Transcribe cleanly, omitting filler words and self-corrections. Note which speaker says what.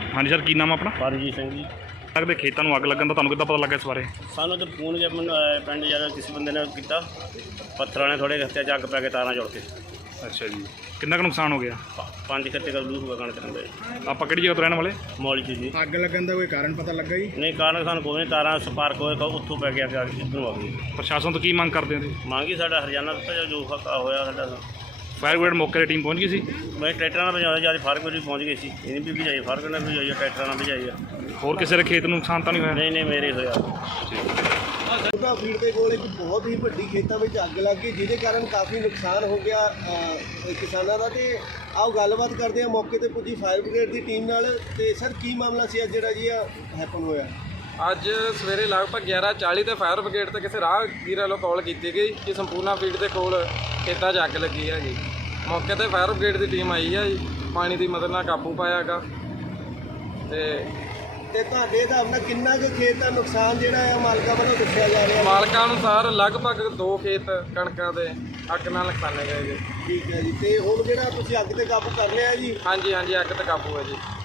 Speaker 1: हाँ जी सर, की नाम अपना?
Speaker 2: परमजीत सिंह जी।
Speaker 1: लगते खेतों में अग लगन का तुहानूं किद्दां पता लगा इस बारे?
Speaker 2: सानू तो फोन जब पिंड ज्यादा किसी बंदे ने किया पत्थर ने थोड़े रस्ते अग पै के तारा जुड़ के
Speaker 1: अच्छा जी, कितना का नुकसान हो गया?
Speaker 2: 5 खत्ते का लूस हुआ कणक रंगे
Speaker 1: आप किहड़ी जगह तो रहने वाले?
Speaker 2: मौली च जी।
Speaker 3: ਅੱਗ ਲੱਗਣ ਦਾ ਕੋਈ ਕਾਰਨ ਪਤਾ ਲੱਗਾ ਜੀ?
Speaker 2: नहीं कारण सानू कोई नहीं, तारा स्पार्क होए उत्थों पै गया इधरों आ गई।
Speaker 1: प्रशासन तो की मंग करते हैं?
Speaker 2: मांगी साडा हरियाणा ਦਿੱਤਾ जो होया साडा।
Speaker 1: फायर ब्रिगेड मौके की टीम पहुँच गई सी?
Speaker 2: मैं ट्रैक्टर ਨਾਲ ਭਜਾਉਂਦਾ ਜਦ ਫਾਰਕ ਵੀ ਪਹੁੰਚ ਗਈ ਸੀ, ਇਹਨੇ ਵੀ ਭਜਾਈ ਫਾਰਕ ਨਾਲ ਭਜਾਈ ਟਰੈਕਟਰਾਂ ਨਾਲ ਭਜਾਈ ਆ।
Speaker 1: होर किसी के खेत ਨੂੰ नुकसान तो नहीं होया?
Speaker 2: ਨਹੀਂ ਨਹੀਂ ਮੇਰੇ ਹੋਇਆ।
Speaker 3: ਉਹਦਾ ਫੀਡ ਦੇ ਕੋਲ ਇੱਕ ਬਹੁਤ ਹੀ ਵੱਡੀ ਖੇਤਾਂ ਵਿੱਚ ਅੱਗ ਲੱਗ ਗਈ ਜਿਹਦੇ ਕਾਰਨ ਕਾਫੀ ਨੁਕਸਾਨ ਹੋ ਗਿਆ ਕਿਸਾਨਾਂ ਦਾ। ਤੇ ਆਓ ਗੱਲਬਾਤ ਕਰਦੇ ਹਾਂ ਮੌਕੇ ਤੇ ਪੁੱਜੀ ਫਾਇਰ ਬ੍ਰਿਗੇਡ ਦੀ ਟੀਮ ਨਾਲ। ਤੇ ਸਰ ਕੀ ਮਾਮਲਾ ਸੀ ਅੱਜ ਜਿਹੜਾ ਜੀ ਆ ਹੈਪਨ ਹੋਇਆ?
Speaker 4: ਅੱਜ ਸਵੇਰੇ ਲਗਭਗ 11:40 ਤੇ ਫਾਇਰ ਬ੍ਰਿਗੇਡ ਤੇ ਕਿਸੇ ਰਾਹਗੀਰ ਵੱਲੋਂ ਕਾਲ ਕੀਤੀ ਗਈ ਕਿ ਸੰਪੂਰਨਾ ਫੀਡ ਦੇ ਕੋਲ ਖੇਤਾਂ 'ਚ ਅੱਗ ਲੱਗੀ ਹੈਗੀ। ਮੌਕੇ ਤੇ ਫਾਇਰ ਬ੍ਰਿਗੇਡ ਦੀ ਟੀਮ ਆਈ ਹੈ ਜੀ, ਪਾਣੀ ਦੀ ਮਦਦ ਨਾਲ ਕਾਬੂ ਪਾਇਆ ਹੈਗਾ।
Speaker 3: ਤੇ ਤੁਹਾਡੇ ਹਿਸਾਬ ਨਾਲ ਕਿੰਨਾ ਕੁ ਖੇਤ ਦਾ ਨੁਕਸਾਨ ਜਿਹੜਾ ਆ ਮਾਲਕਾਂ ਵੱਲੋਂ ਦੱਸਿਆ ਜਾ ਰਿਹਾ?
Speaker 4: ਮਾਲਕਾਂ ਅਨੁਸਾਰ ਲਗਭਗ 2 ਖੇਤ ਕਣਕਾਂ ਦੇ ਅੱਗ ਨਾਲ ਨੁਕਸਾਨੇ ਗਏ ਜੀ।
Speaker 3: ਠੀਕ ਹੈ ਜੀ। ਤੇ ਹੁਣ ਜਿਹੜਾ ਤੁਸੀਂ ਅੱਗ ਤੇ ਕਾਬੂ ਕਰ ਲਿਆ ਜੀ?
Speaker 4: ਹਾਂਜੀ ਅੱਗ ਤੇ ਕਾਬੂ ਹੈ ਜੀ।